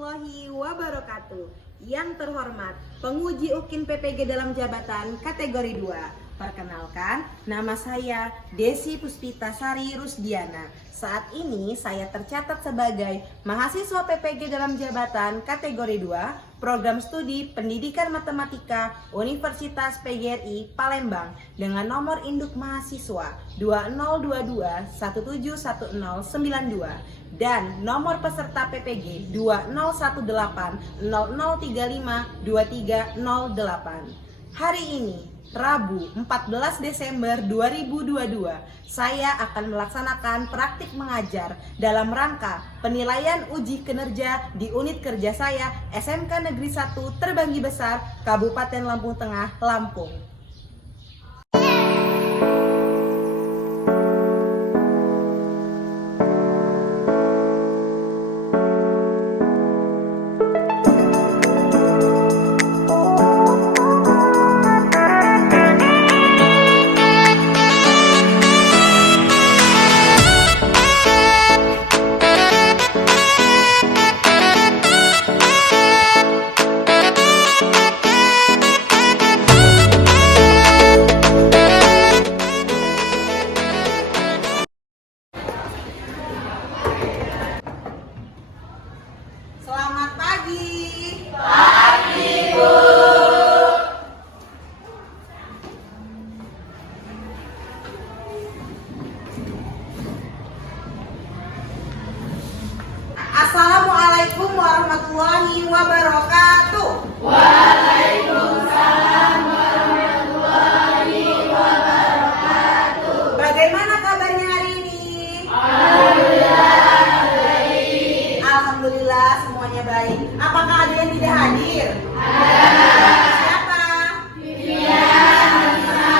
warahmatullahi wabarakatuh. Yang terhormat, penguji UKIN PPG dalam jabatan kategori 2. Perkenalkan, nama saya Desi Puspita Sari Rusdiana. Saat ini saya tercatat sebagai mahasiswa PPG dalam jabatan kategori 2, program studi Pendidikan Matematika Universitas PGRI Palembang dengan nomor induk mahasiswa 2022171092 dan nomor peserta PPG 201800352308. Hari ini Rabu 14 Desember 2022, saya akan melaksanakan praktik mengajar dalam rangka penilaian uji kinerja di unit kerja saya SMK Negeri 1 Terbanggi Besar, Kabupaten Lampung Tengah, Lampung. Selamat pagi. Pagi, Bu. Assalamualaikum warahmatullahi wabarakatuh. Waalaikumsalam warahmatullahi wabarakatuh. Bagaimana kabarnya hari ini? Alhamdulillah baik. Alhamdulillah semuanya baik. Apakah ada yang tidak hadir? Siapa? Vivian, Nisa,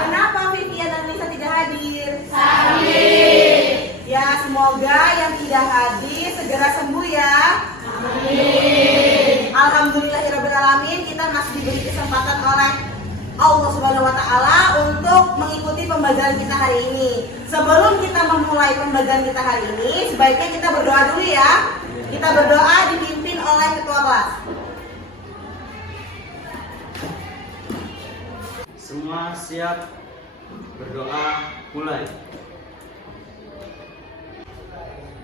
Kenapa Vivian dan Lisa tidak hadir? sakit. Ya, semoga yang tidak hadir segera sembuh ya. Amin. Alhamdulillahirrahmanirrahim, kita masih diberi kesempatan oleh Allah Subhanahu wa Ta'ala untuk mengikuti pembelajaran kita hari ini. Sebelum kita memulai pembelajaran kita hari ini, sebaiknya kita berdoa dulu ya. Kita berdoa dipimpin oleh ketua kelas. Semua siap, berdoa mulai.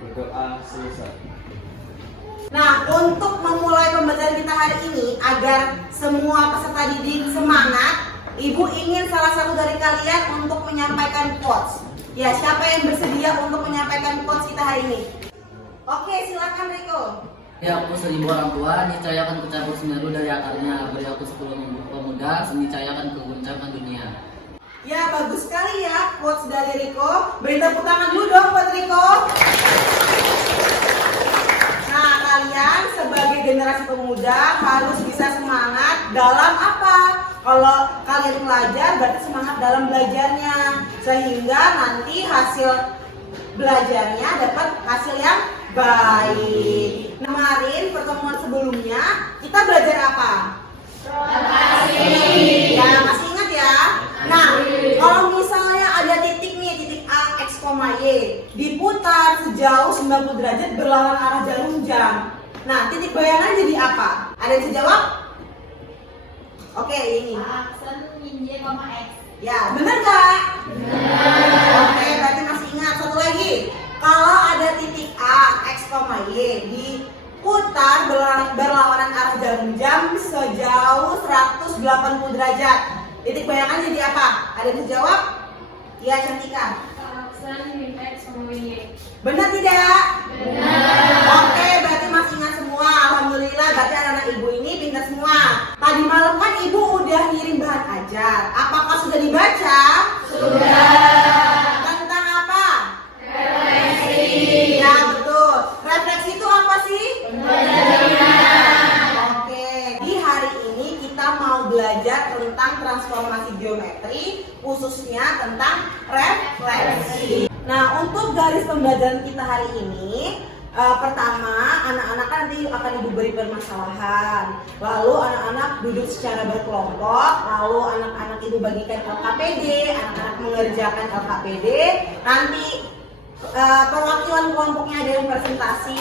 Berdoa selesai. Nah, untuk memulai pembelajaran kita hari ini, agar semua peserta didik semangat, Ibu ingin salah satu dari kalian untuk menyampaikan quotes. Ya, siapa yang bersedia untuk menyampaikan quotes kita hari ini? Oke, silakan Riko. Ya, aku 1000 orang tua, niscaya akan kucabut semeru dari akarnya. Beri aku 10 pemuda, niscaya akan kuguncangkan dunia. Ya, bagus sekali ya quotes dari Riko. Beri tepuk tangan dulu dong buat Riko. Nah, kalian sebagai generasi pemuda harus bisa semangat dalam apa? Kalau kalian belajar, berarti semangat dalam belajarnya. Sehingga nanti hasil belajarnya dapat hasil yang baik. Kemarin pertemuan sebelumnya kita belajar apa? Ya, masih ingat ya? Nah, kalau misalnya ada titik nih, titik A, X, Y diputar sejauh 90 derajat berlawan arah jarum jam. Nah, titik bayangan jadi apa? Ada yang bisa jawab? Oke, ini. Aksen Y, X. Ya, bener nggak? Oke, berarti masih ingat. Satu lagi, kalau ada titik A, X, Y diputar berlawanan arah jarum jam sejauh 180 derajat. Titik bayangan jadi apa? Ada yang bisa jawab? Ya, Cantika. Aksen X sama Y. Benar tidak? Benar. Oke, berarti masih ingat semua. Alhamdulillah, berarti anak-anak ibu ini pintar semua. Tadi malam kan ibu udah ngirim bahan ajar. Apakah sudah dibaca? Sudah. Tentang apa? Refleksi. Ya, betul. Refleksi itu apa sih? Pembelajaran. Oke, di hari ini kita mau belajar tentang transformasi geometri, khususnya tentang refleksi. Nah, untuk garis pembelajaran kita hari ini, pertama, anak-anak kan nanti akan ibu beri permasalahan. Lalu anak-anak duduk secara berkelompok. Lalu anak-anak ibu bagikan LKPD, anak-anak mengerjakan LKPD. Nanti Perwakilan kelompoknya ada yang presentasi,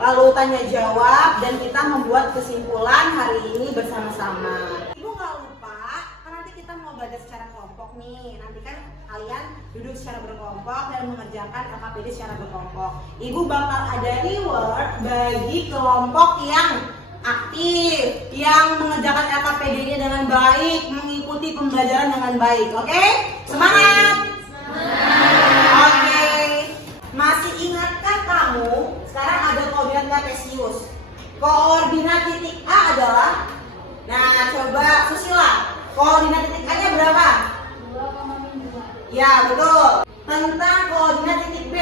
lalu tanya jawab, dan kita membuat kesimpulan hari ini bersama-sama. Ibu nggak lupa, kan nanti kita mau belajar secara kelompok nih. Nanti kan kalian duduk secara berkelompok dan mengerjakan LKPD secara berkelompok. Ibu bakal ada reward bagi kelompok yang aktif, yang mengerjakan LKPD-nya dengan baik, mengikuti pembelajaran dengan baik. Oke? Semangat! Oke. Masih ingatkah kamu? Sekarang ada koordinat kartesius. Koordinat titik A adalah, nah coba Susila, koordinat titik A-nya berapa? 2,2. Ya betul. Tentang koordinat titik B,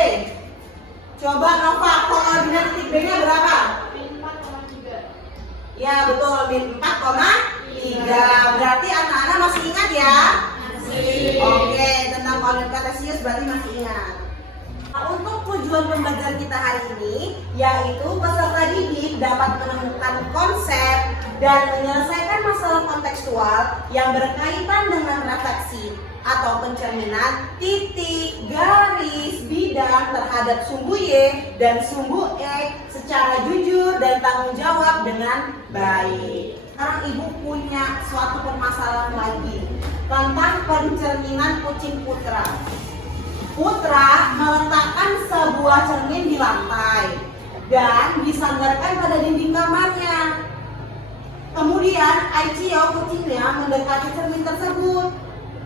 coba Nova, koordinat titik B-nya berapa? Min 4,3. Ya betul, min 4,3. Berarti anak-anak masih ingat ya? Masih. Oke, tentang koordinat kartesius berarti masih ingat. Nah, untuk tujuan pembelajaran kita hari ini, yaitu peserta didik dapat menemukan konsep dan menyelesaikan masalah kontekstual yang berkaitan dengan refleksi atau pencerminan titik, garis, bidang terhadap sumbu Y dan sumbu E secara jujur dan tanggung jawab dengan baik. Sekarang Ibu punya suatu permasalahan lagi tentang pencerminan kucing Putra. Putra meletakkan sebuah cermin di lantai dan disandarkan pada dinding kamarnya. Kemudian Aichio kucingnya mendekati cermin tersebut.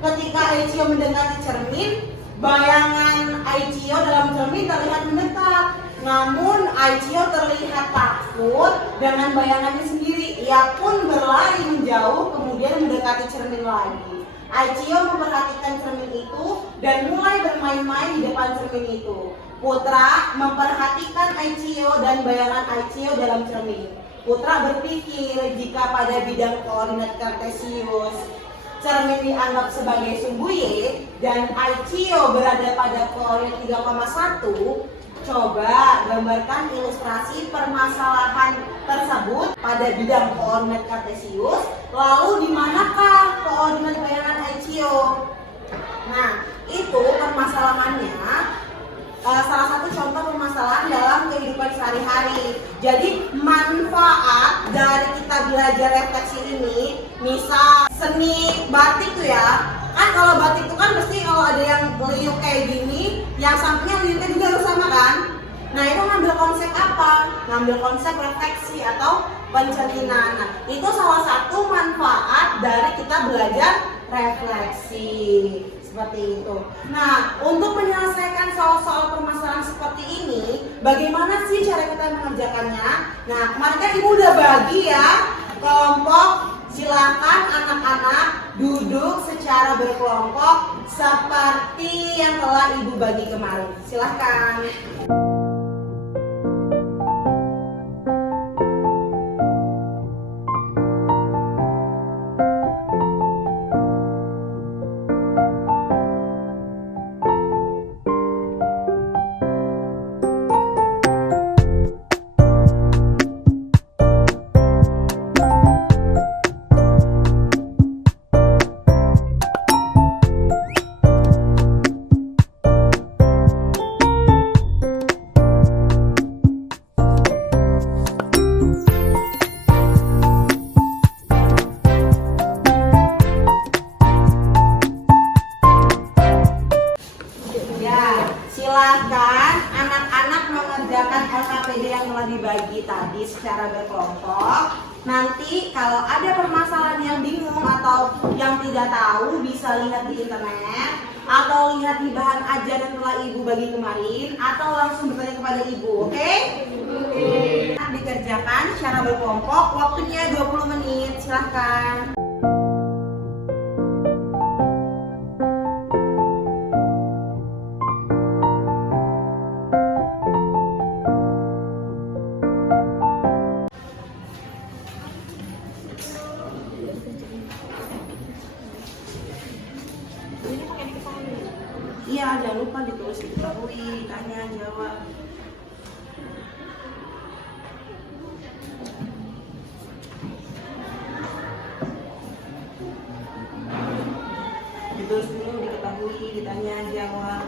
Ketika Aichio mendekati cermin, bayangan Aichio dalam cermin terlihat mendekat. Namun Aichio terlihat takut dengan bayangannya sendiri. Ia pun berlari menjauh kemudian mendekati cermin lagi. Aichio memperhatikan cermin itu dan mulai bermain-main di depan cermin itu. Putra memperhatikan Aichio dan bayangan Aichio dalam cermin. Putra berpikir jika pada bidang koordinat kartesius cermin dianggap sebagai sumbu Y dan Aichio berada pada koordinat 3,1, coba gambarkan ilustrasi permasalahan tersebut pada bidang koordinat kartesius. Lalu di manakah koordinat bayangan Aichio? Nah, itu permasalahannya salah satu contoh permasalahan dalam kehidupan sehari-hari. Jadi manfaat dari kita belajar refleksi ini, misal seni batik tuh ya, kan kalau batik itu kan mesti kalau ada yang liuk kayak gini, yang sampingnya liuknya juga harus sama kan? Nah itu ngambil konsep apa? Ngambil konsep refleksi atau pencerminan. Nah, itu salah satu manfaat dari kita belajar refleksi. Seperti itu. Nah, untuk menyelesaikan soal-soal permasalahan seperti ini, bagaimana sih cara kita mengerjakannya? Nah, kemarin kan Ibu udah bagi ya kelompok. Silakan anak-anak duduk secara berkelompok seperti yang telah Ibu bagi kemarin. Silakan. Silahkan anak-anak mengerjakan LKPD yang telah dibagi tadi secara berkelompok. Nanti kalau ada permasalahan yang bingung atau yang tidak tahu, bisa lihat di internet atau lihat di bahan ajar yang telah Ibu bagi kemarin, atau langsung bertanya kepada Ibu, oke? Dikerjakan secara berkelompok, waktunya 20 menit, silahkan. Iya, jangan lupa ditulis diketahui, tanya, jawab. Ditulis dulu, diketahui, ditanya, jawab.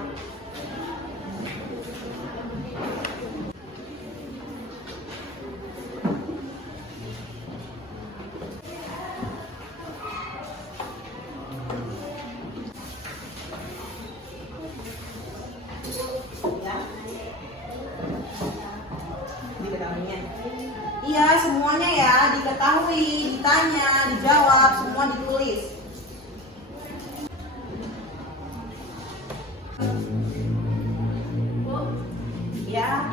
Iya, semuanya ya, diketahui, ditanya, dijawab, semua ditulis. Ya.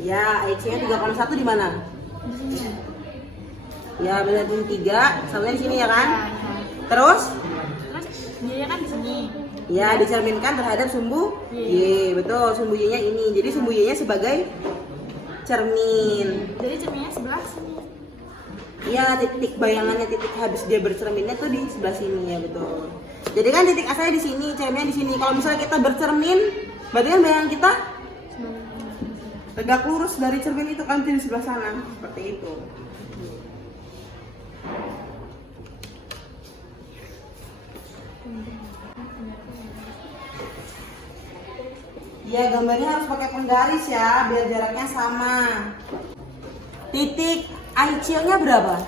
Ya, IC-nya 3,1 di mana? Ya, benar di 3, samanya di sini ya kan? Terus? Terus dia kan di sini. Ya, dicerminkan terhadap sumbu Y. Betul, sumbu Y-nya ini. Jadi sumbu Y-nya sebagai cermin. Jadi cerminnya sebelah sini. Iya, titik bayangannya, titik habis dia bercerminnya tuh di sebelah sini ya, betul. Jadi kan titik asalnya di sini, cerminnya di sini. Kalau misalnya kita bercermin, berarti kan bayangan kita tegak lurus dari cermin itu kan di sebelah sana, seperti itu. Ya, gambarnya harus pakai penggaris ya, biar jaraknya sama. Titik IC-nya berapa?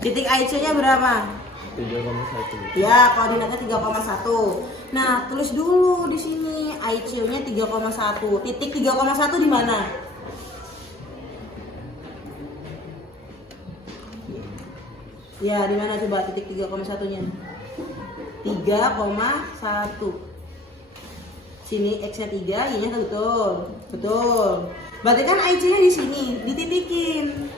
Titik IC-nya berapa? 3,1. Ya, koordinatnya 3,1. Nah, tulis dulu di sini IC-nya 3,1. Titik 3,1 di mana? Ya, di mana coba titik 3,1-nya? 3,1. Sini X-nya 3, Y-nya betul. Betul. Berarti kan IC-nya di sini, dititikin.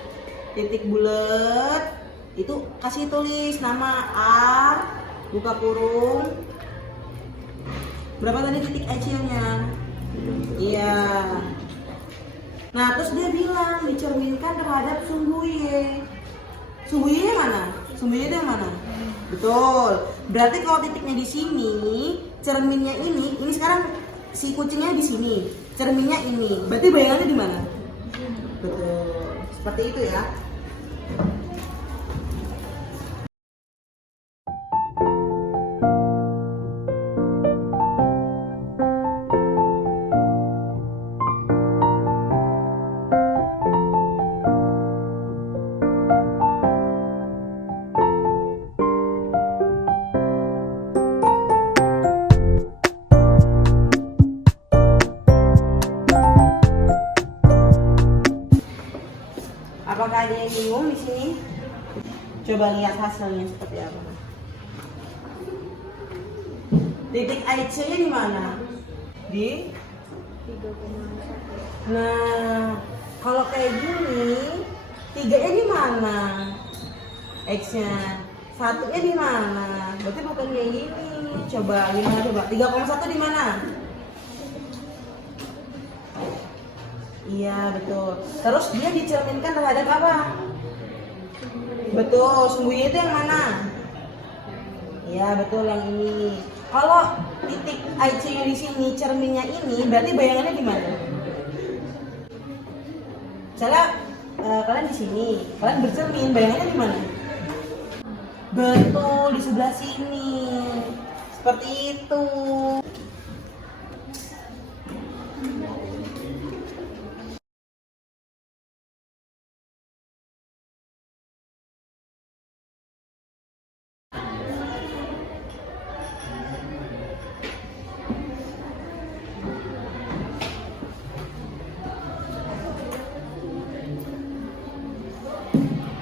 Titik bulat. Itu kasih tulis nama A, buka kurung. Berapa tadi titik IC-nya? Iya. Nah, terus dia bilang dicerminkan terhadap sumbu Y. Sumbu Y-nya mana? Sumbu Y itu yang mana? Betul. Berarti kalau titiknya di sini, cerminnya ini sekarang si kucingnya di sini, cerminnya ini. Berarti bayangannya di mana? Betul. Seperti itu ya. Apakah ada yang bingung di sini? Coba lihat hasilnya seperti apa. Titik IC-nya di mana? Di 3,1. Nah, kalau kayak gini, 3-nya di mana? X-nya. 1-nya di mana? Berarti bukan kayak gini. Coba gimana coba? 3,1 di mana? Iya, betul. Terus dia dicerminkan terhadap apa? Betul, sumbunya itu yang mana? Iya, betul, yang ini. Kalau titik IC-nya di sini, cerminnya ini, berarti bayangannya di mana? Misalnya kalian di sini, kalian bercermin, bayangannya di mana? Betul, di sebelah sini. Seperti itu.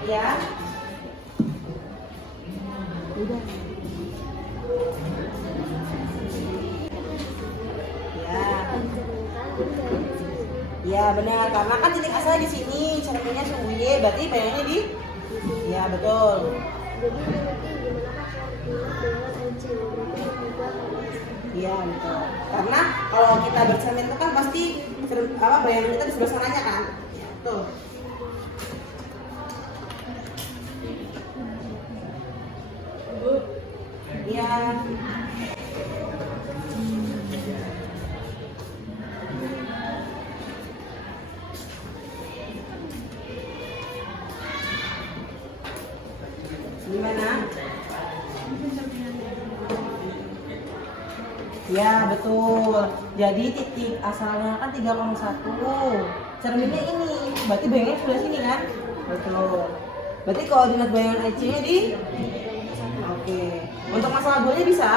Ya. Udah. Ya. Ya, benar. Karena kan titik asalnya di sini, cerminnya sumbu Y, berarti bayangannya di. Ya, betul. Iya, betul. Karena kalau kita bercermin itu kan pasti bayangan kita di sebelah sananya kan? Ya, betul. Iya. Gimana? Ya, betul. Jadi titik asalnya kan 3,1. Cerminnya ini, berarti bayangannya sebelah sini kan? Betul. Berarti koordinat bayangan IC-nya di tabelnya bisa?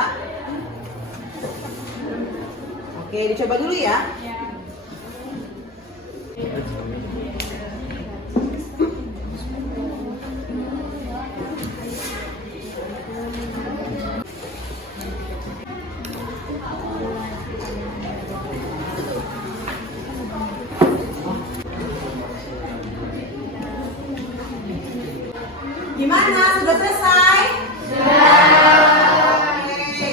Oke, dicoba dulu ya. Gimana? Sudah selesai? Oke.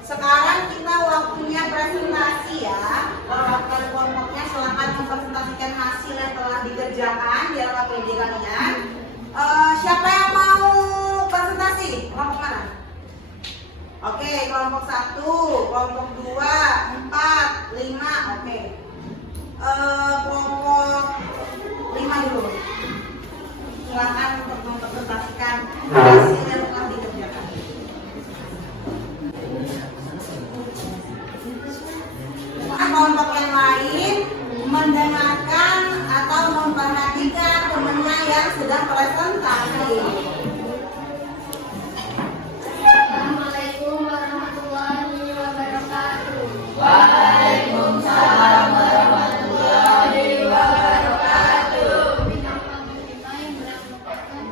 Sekarang kita waktunya presentasi ya. Lakukan kelompoknya, silakan mempresentasikan hasil yang telah dikerjakan di LKPD kalian. Siapa yang mau presentasi? Kelompok mana? Oke, kelompok 1, kelompok 2, 4, 5. Oke. Kelompok 5 dulu. Silakan untuk mempresentasikan hasil yang telah dikerjakan. Kelompok yang lain mendengarkan atau memperhatikan temannya yang sedang presentasi. Assalamualaikum warahmatullahi wabarakatuh. Waalaikumsalam warahmatullahi wabarakatuh. Nama kita yang merupakan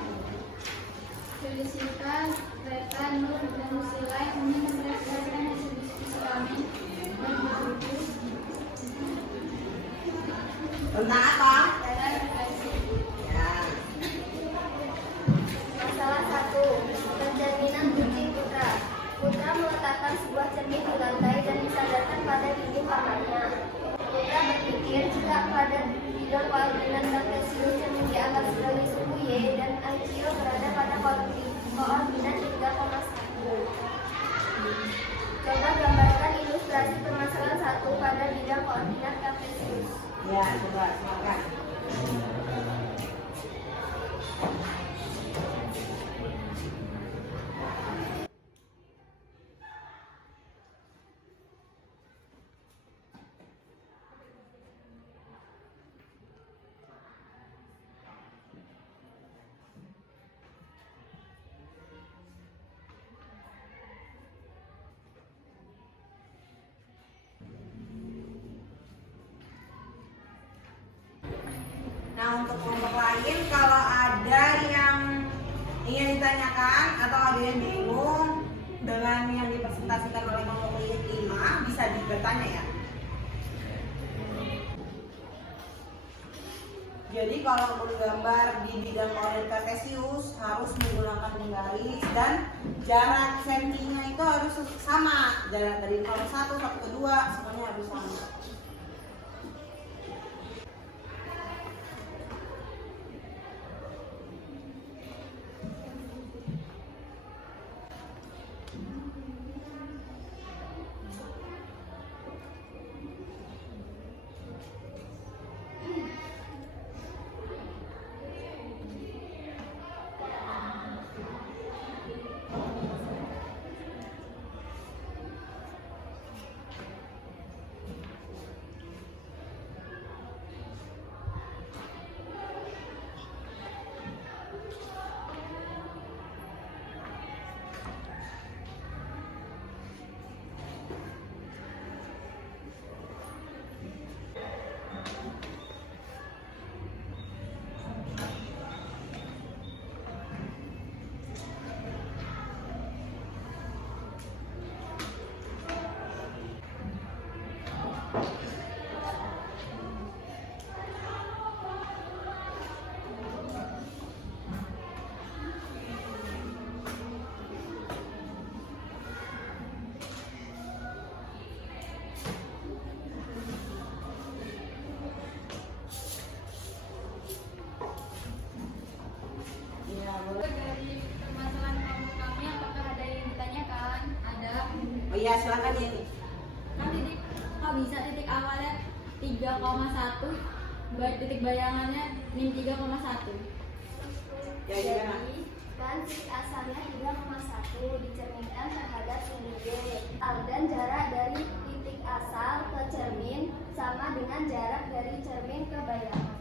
Felisita, Reta, Nur, dan Musila yang ingin mempresentasikan hasil diskusi kami dan buku Tentang apa? dalam refleksi. Ya. Masalah 1. Pencerminan kucing Putra. Putra meletakkan sebuah cermin di lantai dan disandarkan pada dinding kamarnya. Putra berpikir jika pada bidang koordinat kartesius cermin dianggap sebagai suku Y dan Aichio berada pada koordinat 3,1. Coba gambarkan ilustrasi permasalahan 1 pada bidang koordinat kartesius. Ya, coba silakan. Nah, untuk kelompok lain kalau ada yang ingin ditanyakan atau ada yang bingung dengan yang dipresentasikan oleh kelompok 5 bisa bertanya ya. Jadi kalau menggambar di bidang koordinat kartesius harus menggunakan penggaris dan jarak sentinya itu harus sama. Jarak dari kelompok 1 sampai ke 2 semuanya harus sama. Iya, silakan ya. Kan titik kok bisa titik awalnya 3,1 titik bayangannya min 3,1. Ya, gimana? Dan titik asalnya 3,1 dicerminkan terhadap sini G. Dan jarak dari titik asal ke cermin sama dengan jarak dari cermin ke bayangan.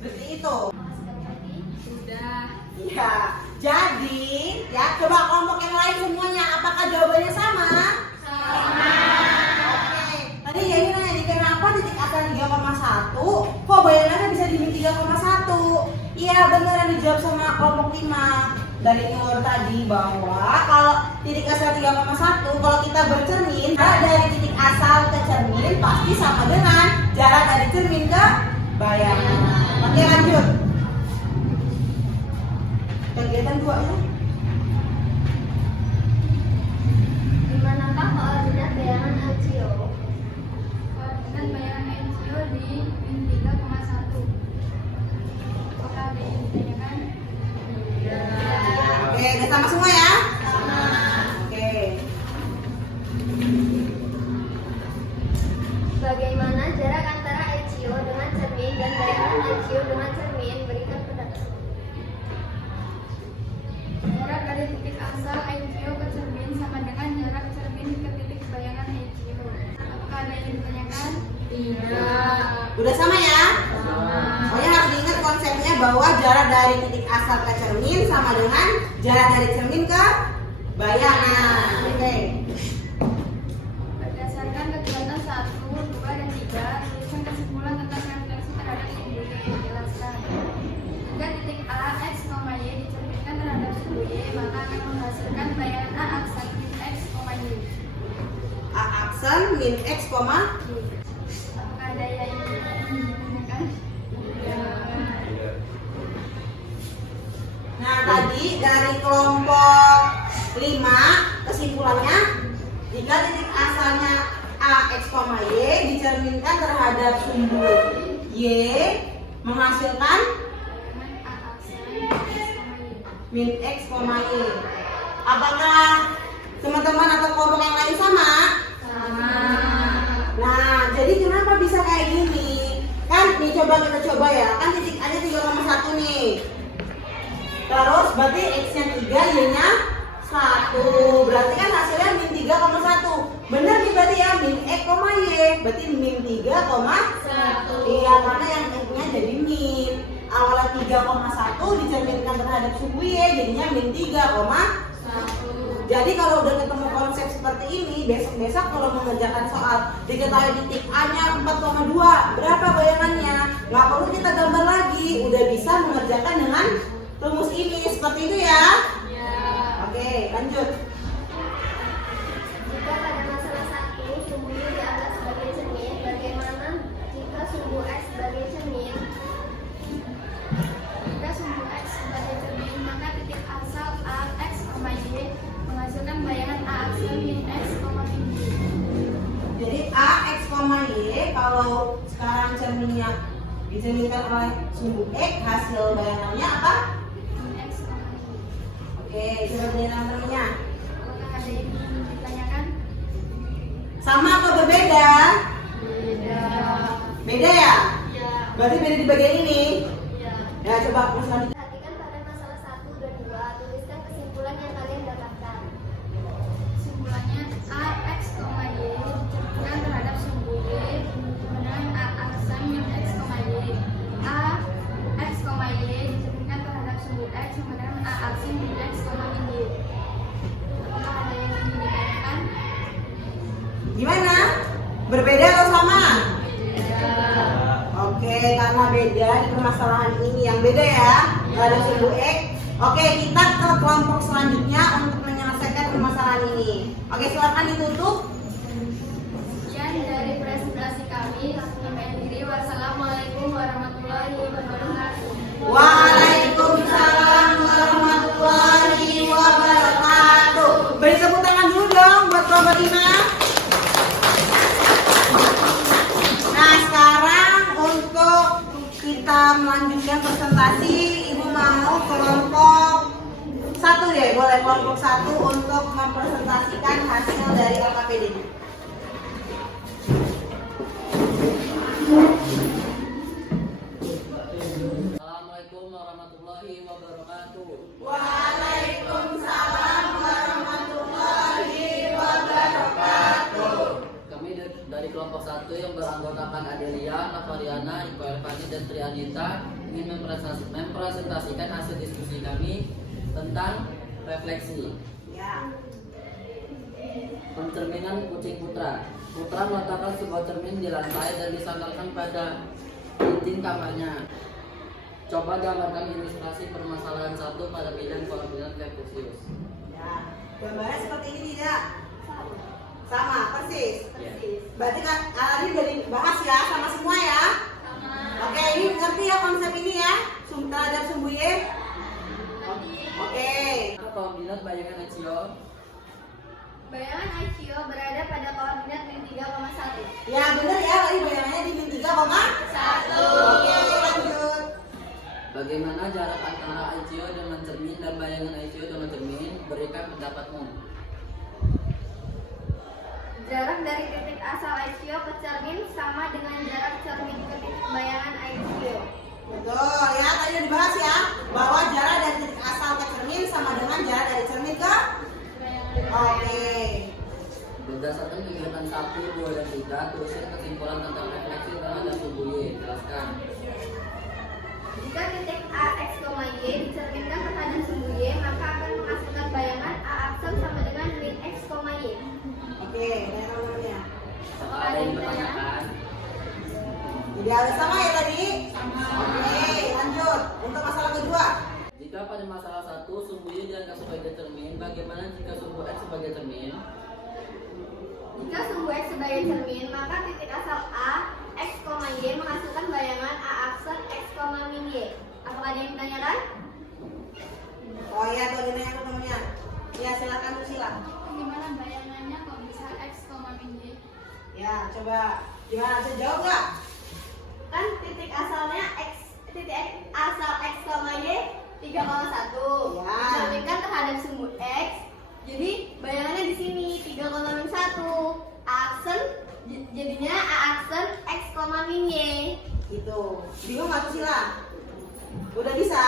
Seperti itu. Sudah. Iya. Jadi, ya coba kelompok yang lain semuanya Iya beneran dijawab sama kelompok 5 dari teori tadi bahwa kalau titik asal 3,1 kalau kita bercermin jarak dari titik asal ke cermin pasti sama dengan jarak dari cermin ke bayangan. Oke lanjut. Kegiatan 2 ya. Di manakah koordinat bayangan LCO? Koordinat bayangan LCO di min 3,1. Apakah ada yang ditanyakan? Oke, udah sama semua ya? Sama. Oke. Bagaimana jarak antara LCO dengan cermin dan bayangan LCO dengan cermin? Berikan pendapat. Jarak dari titik asal LCO ke cermin sama dengan jarak cermin ke titik bayangan LCO. Apakah ada yang ditanyakan? Tidak. Udah sama ya? Pokoknya harus diingat konsepnya bahwa jarak dari titik asal ke cermin sama dengan jarak dari cermin ke bayangan. Oke. Berdasarkan kegiatan 1, 2, dan 3, tuliskan kesimpulan tentang refleksi terhadap sumbu Y. Jelaskan. Jika titik A, X, Y dicerminkan terhadap sumbu Y, maka akan menghasilkan bayangan A aksen min X, Y. A aksen min X, Apakah ada yang ditanyakan? Nah tadi dari kelompok 5 kesimpulannya jika titik asalnya A, X, Y dicerminkan terhadap sumbu Y menghasilkan Bayangan A aksen min X, Y. min X, Y. Apakah teman-teman atau kelompok yang lain sama? Sama. Nah, jadi kenapa bisa kayak gini? Kan nih coba kita coba ya. Kan titik A-nya 3,1 nih. Terus berarti X-nya 3, Y-nya 1. Berarti kan hasilnya min 3,1. Benar nih berarti ya, min X, Y. Berarti min 3,1. Iya, karena yang X-nya jadi min. Awalnya 3,1 dicerminkan terhadap sumbu Y, jadinya min 3,1. Jadi kalau udah ketemu konsep seperti ini, besok-besok kalau mengerjakan soal diketahui titik A-nya 4,2, berapa bayangannya? Nggak perlu kita gambar lagi, udah bisa mengerjakan dengan rumus ini. Seperti itu ya? Oke, lanjut. Jika pada masalah 1 sumbu Y dianggap sebagai cermin, bagaimana jika sumbu X sebagai cermin? Jika sumbu X sebagai cermin, maka titik asal A, X, Y menghasilkan bayangan A aksen min X, min Y. Jadi A, X, Y, kalau sekarang cerminnya dicerminkan oleh sumbu X, hasil bayangannya apa? Min X, Y. Oke, coba berikan teman-temannya. Apakah ada yang ditanyakan? Sama atau berbeda? Beda. Beda ya? Ya. Berarti beda di bagian ini. Ya. Ya, coba aku selanjutnya. Perhatikan pada masalah 1 dan 2, tuliskan kesimpulan yang kalian dapatkan. Kesimpulannya A, X, Y dicerminkan terhadap sumbu Y dengan A aksen min X, Y. A, X, Y dicerminkan terhadap sumbu X dengan A aksen min X, min Y. Apakah ada yang ingin ditanyakan? Gimana? Berbeda atau sama? Beda. Oke, karena beda di permasalahan ini yang beda ya. Nggak ada sumbu X. Oke, kita ke kelompok selanjutnya untuk menyelesaikan permasalahan ini. Oke, silakan ditutup. Sekian dari presentasi kami. Sampai diri. Wassalamualaikum warahmatullahi wabarakatuh. Waalaikumsalam warahmatullahi wabarakatuh. Beri tepuk tangan dulu dong buat kelompok 5. Nah, sekarang untuk kita melanjutkan presentasi, Ibu mau kelompok 1 deh, boleh kelompok 1 untuk mempresentasikan hasil dari LKPD. Assalamualaikum warahmatullahi wabarakatuh. Waalaikumsalam warahmatullahi wabarakatuh. Kami dari kelompok 1 yang beranggotakan Adelia, Navariana, Iko Ervani, dan Trianita ingin mempresentasikan hasil diskusi kami tentang refleksi. Ya. Pencerminan kucing Putra. Putra meletakkan sebuah cermin di lantai dan disandarkan pada dinding kamarnya. Coba gambarkan ilustrasi permasalahan 1 pada bidang koordinat Lefkosius. Ya, gambarnya seperti ini tidak? Sama, persis. Ya. Berarti kan tadi udah dibahas ya sama semua ya? Oke, ini ngerti ya konsep ini ya? Terhadap sumbu Y? Oke. Koordinat bayangan Accio. Bayangan Accio berada pada koordinat min 3,1. Ya bener ya, tadi bayangannya di min 3,1. Oke, lanjut. Bagaimana jarak antara Accio dengan cermin dan bayangan Accio dengan cermin? Berikan pendapatmu. Jarak dari titik asal Accio ke cermin sama dengan jarak cermin ke titik bayangan Accio. Betul ya, tadi udah dibahas ya, bahwa jarak dari titik asal ke cermin sama dengan jarak dari cermin ke. Oke. Berdasarkan kegiatan 1, 2, dan 3, tuliskan kesimpulan tentang refleksi terhadap sumbu Y. Jelaskan. Jika titik A, X, Y dicerminkan terhadap sumbu Y, maka akan menghasilkan bayangan A aksen sama dengan min X, Y. Oke, ada namanya. Apakah ada yang bertanyakan? Idealnya sama ya tadi? Sama. Oke, lanjut. Untuk masalah kedua. Jika pada masalah 1 sumbu Y dianggap sebagai cermin, bagaimana jika sumbu X sebagai cermin? Jika sumbu X sebagai cermin, maka titik asal A, X, Y menghasilkan bayangan A aksen X, min Y. Apakah ada yang ditanyakan? Oh iya, tuh ini yang namanya. Ya, silakan tuh silakan. Gimana bayangannya kok bisa X, min Y? Ya, coba gimana bisa jawab nggak? Kan titik asalnya titik asal X, Y 3,1. Ya. Dicerminkan terhadap sumbu X. Jadi bayangannya di sini 3,1. Aksen jadinya A aksen X, min Y. Gitu. Bingung nggak tuh sila? Udah bisa?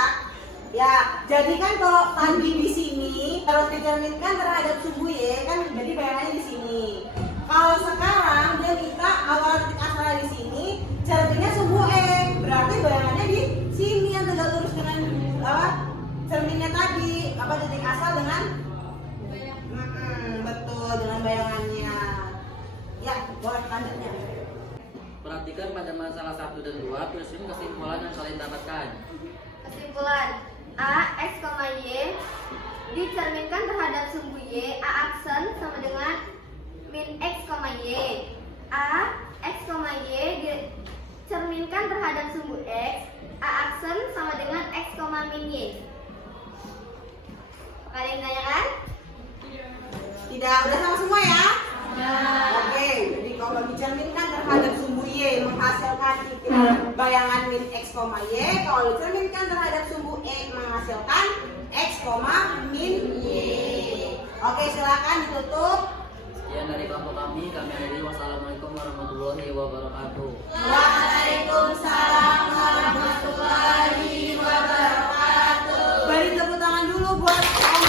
Ya, jadi kan kalau tadi di sini kalau dicerminkan terhadap sumbu Y kan jadi bayangannya di sini. Kalau sekarang dia minta awal titik asalnya di sini, cerminnya sumbu X. Berarti bayangannya di sini yang tegak lurus dengan apa? Cerminnya tadi, apa titik asal dengan betul dengan bayangannya. Ya, boleh lanjutnya. Perhatikan pada masalah 1 dan 2, tuliskan kesimpulan yang kalian dapatkan. Kesimpulan A, X, Y dicerminkan terhadap sumbu Y A aksen sama dengan min X, Y. A, X, Y dicerminkan terhadap sumbu X A aksen sama dengan X, min Y. Ada yang tanyakan? Tidak, udah sama semua ya? Oke, jadi kalau dicerminkan terhadap sumbu Y menghasilkan titik bayangan min X, Y. Kalau dicerminkan terhadap sumbu X menghasilkan X, min Y. Oke, silakan ditutup. Sekian dari kelompok kami akhiri. Wassalamualaikum warahmatullahi wabarakatuh. Waalaikumsalam warahmatullahi wabarakatuh. Beri tepuk tangan dulu buat Om.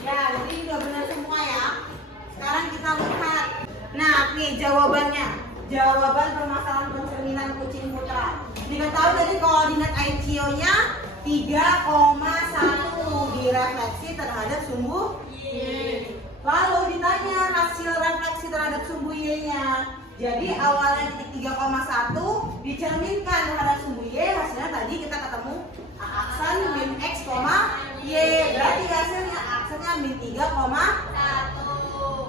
Ya, jadi udah benar semua ya. Sekarang kita lihat. Nah, nih jawabannya. Jawaban permasalahan pencerminan kucing putra. Diketahui tadi koordinat Accio-nya 3,1 direfleksi terhadap sumbu Y. Lalu ditanya hasil refleksi terhadap sumbu Y-nya. Jadi awalnya titik 3,1 dicerminkan terhadap sumbu Y, hasilnya tadi kita ketemu A aksen min X, Y. Berarti hasilnya aksennya min 3,1.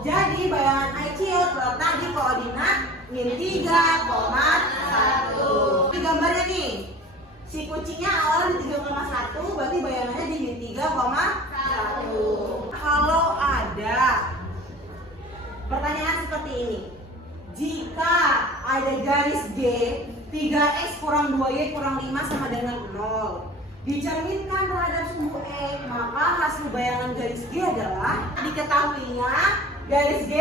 Jadi bayangan Accio terletak di koordinat min 3,1. Di gambarnya nih, si kucingnya awalnya di 3,1, berarti bayangannya di min 3,1. Kalau ada pertanyaan seperti ini, jika ada garis G 3X kurang 2Y kurang 5 sama dengan 0, dicerminkan terhadap sumbu X, maka hasil bayangan garis G adalah diketahuinya garis G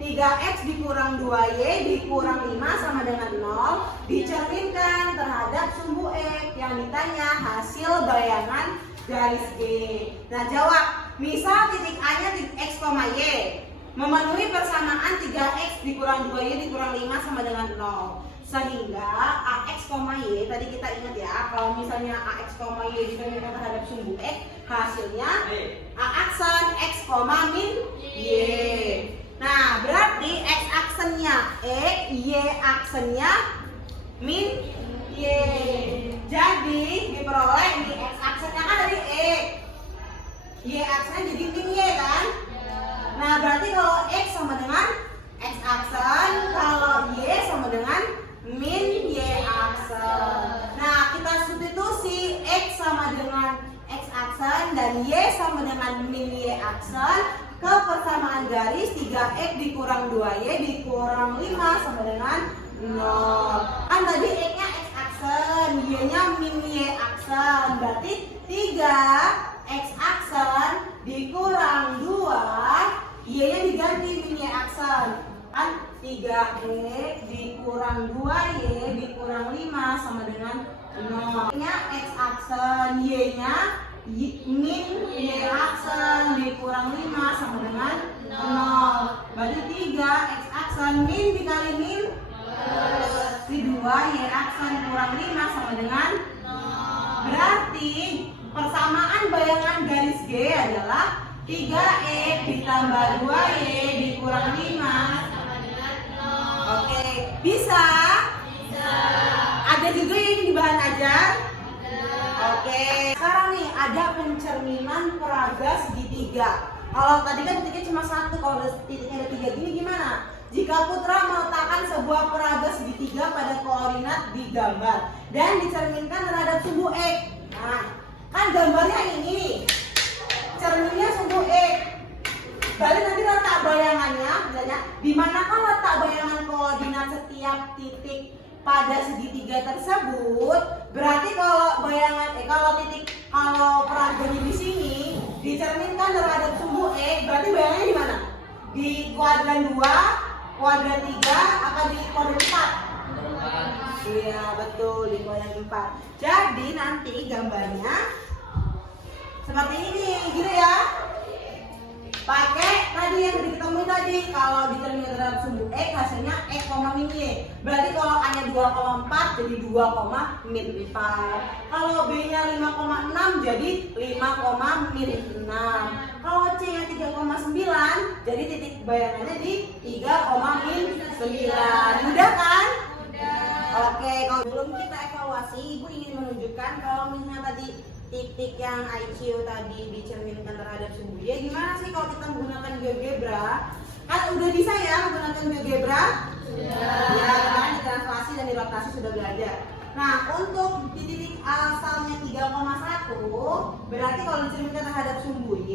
3X dikurang 2Y dikurang 5 sama dengan 0 dicerminkan terhadap sumbu X. Yang ditanya hasil bayangan garis G. Nah, jawab. Misal titik A nya titik X, Y memenuhi persamaan 3X dikurang 2Y dikurang 5 sama dengan 0, sehingga AX, Y tadi kita ingat ya, kalau misalnya AX, Y dicerminkan terhadap sumbu X, hasilnya A aksen X, min Y. Nah, berarti X aksennya E, Y aksennya min Y. Jadi diperoleh ini X aksennya kan dari X, Y aksennya jadi min Y kan. Nah berarti kalau X sama dengan X aksen, kalau Y sama dengan min Y aksen. Nah kita substitusi X sama dengan X aksen dan Y sama dengan min Y aksen ke persamaan garis 3X dikurang 2Y dikurang 5 sama dengan 0. Kan tadi X-nya X aksen, Y-nya min Y aksen. Berarti 3X aksen dikurang 2, Y-nya diganti min Y aksen. Kan 3X dikurang 2Y dikurang 5 sama dengan 0. X-nya X aksen, Y-nya min Y aksen dikurang 5 sama dengan 0. Berarti 3X aksen min dikali min di 2Y aksen kurang 5 sama dengan 0. Berarti persamaan bayangan garis G adalah 3X ditambah 2Y dikurang 5 sama dengan 0. Oke, bisa? Bisa. Ada juga yang di bahan ajar? Oke, sekarang nih ada pencerminan peraga segitiga. Kalau tadi kan titiknya cuma satu, kalau titiknya ada 3 gini gimana? Jika Putra meletakkan sebuah peraga segitiga pada koordinat di gambar dan dicerminkan terhadap sumbu X. Nah, kan gambarnya ini nih, cerminnya sumbu X. Berarti nanti letak bayangannya, misalnya di manakah letak bayangan koordinat setiap titik pada segitiga tersebut. Berarti kalau bayangan kalau peraganya di sini dicerminkan terhadap sumbu X, berarti bayangannya di mana? Di kuadran 2, kuadran 3, apa di kuadran 4? Iya betul, di kuadran 4. Jadi nanti gambarnya seperti ini, gitu ya. Pakai tadi yang ditemui tadi, kalau dicerminkan terhadap sumbu X hasilnya X, min Y. Berarti kalau A-nya 2,4 jadi 2, min 4. Kalau B-nya 5,6 jadi 5, min 6. Kalau C-nya 3,9 jadi titik bayangannya di 3, min 9. Mudah kan? Oke, kalau belum kita evaluasi, Ibu ingin menunjukkan kalau misalnya tadi titik yang IQ tadi dicerminkan terhadap sumbu Y, gimana sih kalau kita menggunakan GeoGebra? Kan udah bisa ya menggunakan GeoGebra? Sudah. Ya, karena di translasi dan di rotasi sudah belajar. Nah, untuk di titik asalnya 3,1, berarti kalau dicerminkan terhadap sumbu Y,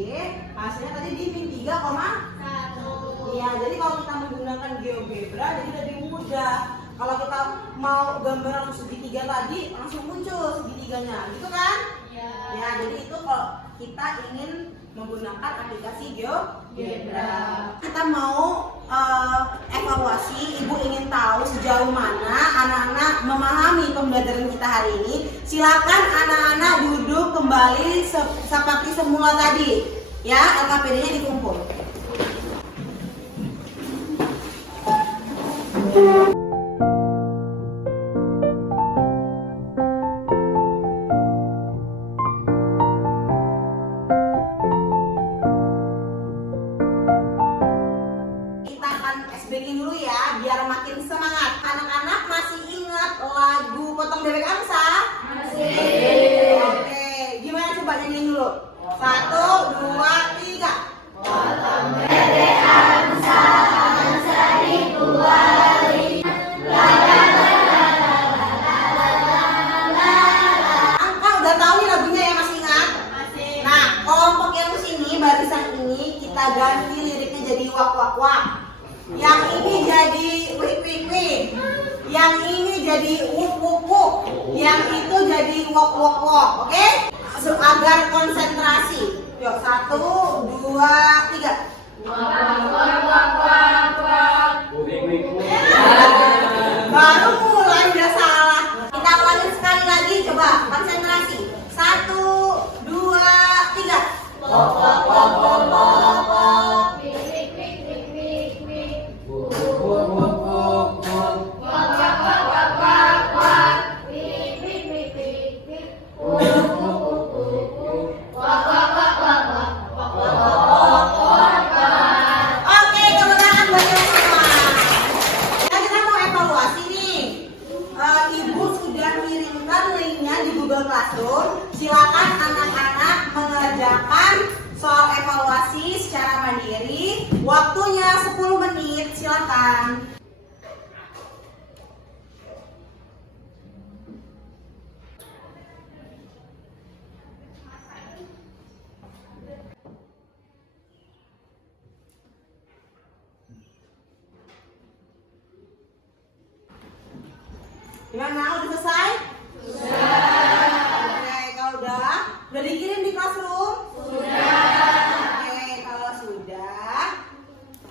hasilnya tadi di min 3,1. Iya, jadi kalau kita menggunakan GeoGebra jadi lebih mudah. Kalau kita mau gambar segitiga tadi langsung muncul segitiganya, gitu kan? Ya, jadi itu kalau kita ingin menggunakan aplikasi GeoGebra. Kita mau evaluasi, Ibu ingin tahu sejauh mana anak-anak memahami pembelajaran kita hari ini. Silakan anak-anak duduk kembali seperti semula tadi. Ya, LKPD-nya dikumpul. SBG dulu ya, biar makin semangat. Anak-anak masih ingat lagu Potong Bebek Angsa? Masih. Oke, gimana coba nyanyiin dulu? 1, 2, 3. Potong bebek angsa, angsa dikuali. Angka udah tahu nih lagunya ya, masih ingat? Masih. Nah, kelompok yang sini, barisan ini kita ganti liriknya jadi wak wak wak. Yang ini jadi wik wik wik, yang ini jadi wuk wuk wuk, yang itu jadi wok wok wok, oke? Agar konsentrasi. Yuk, 1, 2, 3. Baru mulai udah salah. Kita ulangi sekali lagi, coba konsentrasi. 1, 2, 3. Wok wok wok wok wok wok. Oke, Waktunya 10 menit, silakan. Gimana? Udah selesai? Oke, kalau udah dikirim di classroom? Oke, kalau sudah.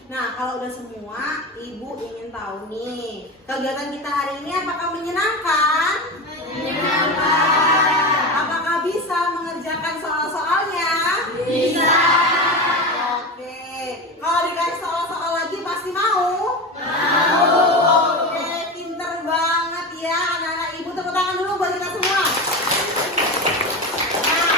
Nah, kalau udah semua, Ibu ingin tahu nih, kegiatan kita hari ini apakah menyenangkan? Menyenangkan. Apakah bisa mengerjakan soal-soalnya? Bisa. Oke, kalau dikasih soal-soal lagi pasti mau? Mau. Oke, pinter banget ya anak-anak Ibu. Tepuk tangan dulu buat kita semua. Nah,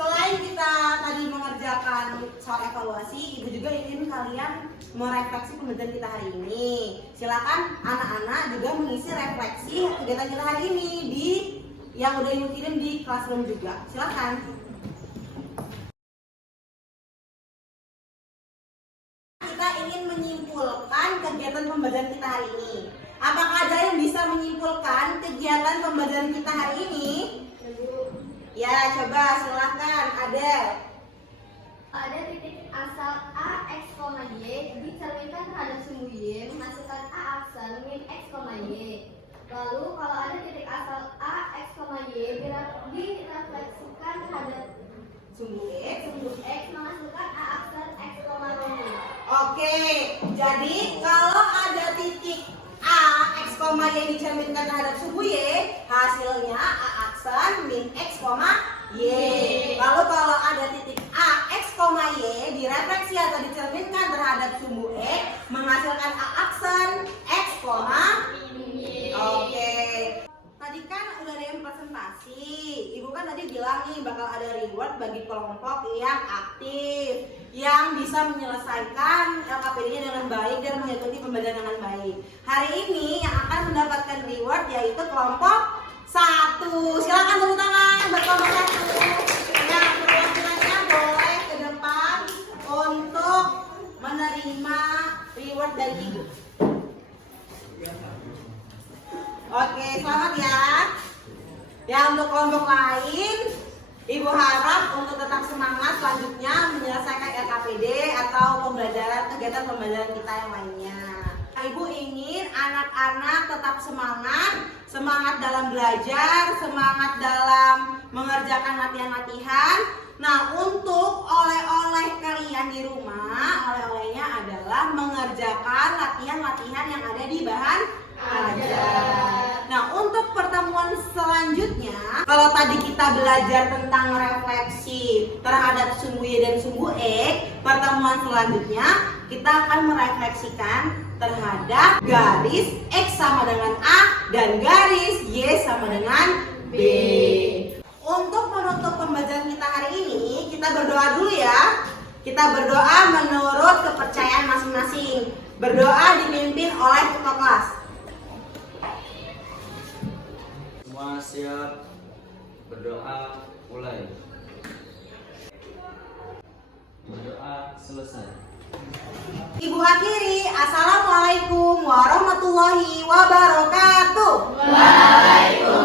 selain kita tadi mengerjakan soal evaluasi, Ibu juga ingin kalian merefleksi pembelajaran kita hari ini. Silakan anak-anak juga mengisi refleksi kegiatan kita hari ini di yang udah Ibu kirim di classroom juga. Silakan. Kita ingin menyimpulkan kegiatan pembelajaran kita hari ini. Apakah ada yang bisa menyimpulkan kegiatan pembelajaran kita hari ini? Ya, coba silakan. Pada titik asal A X, Y dicerminkan terhadap sumbu Y menghasilkan A aksen min X, Y. Lalu kalau ada titik asal A X, Y direfleksikan terhadap Sumbu X. menghasilkan A aksen X, Y. Oke, jadi kalau ada titik A, X, Y dicerminkan terhadap sumbu Y, hasilnya A aksen min X, Y. Lalu kalau ada titik A, X, Y direfleksi atau dicerminkan terhadap sumbu X, menghasilkan A aksen X, Y. Oke. Tadi kan udah ada yang presentasi. Ibu kan tadi bilang nih bakal ada reward bagi kelompok yang aktif, yang bisa menyelesaikan LKPD-nya dengan baik dan mengikuti pembelajaran dengan baik. Hari ini yang akan mendapatkan reward yaitu kelompok 1. Silakan tepuk tangan buat kelompok 1. Yang perwakilannya boleh ke depan untuk menerima reward dari Ibu. Oke, selamat ya. Ya, untuk kelompok lain, Ibu harap untuk tetap semangat selanjutnya menyelesaikan LKPD atau kegiatan pembelajaran kita yang lainnya. Ibu ingin anak-anak tetap semangat dalam belajar, semangat dalam mengerjakan latihan-latihan. Nah, untuk oleh-oleh kalian di rumah, oleh-olehnya adalah mengerjakan latihan-latihan yang ada di bahan ajar. Nah, untuk pertemuan selanjutnya, kalau tadi kita belajar tentang refleksi terhadap sumbu Y dan sumbu X, pertemuan selanjutnya kita akan merefleksikan terhadap garis X sama dengan A dan garis Y sama dengan B. Untuk menutup pembelajaran kita hari ini, kita berdoa dulu ya. Kita berdoa menurut kepercayaan masing-masing. Berdoa dipimpin oleh ketua kelas. Semua siap, berdoa mulai. Berdoa selesai. Ibu akhiri, Assalamualaikum warahmatullahi wabarakatuh. Waalaikumsalam.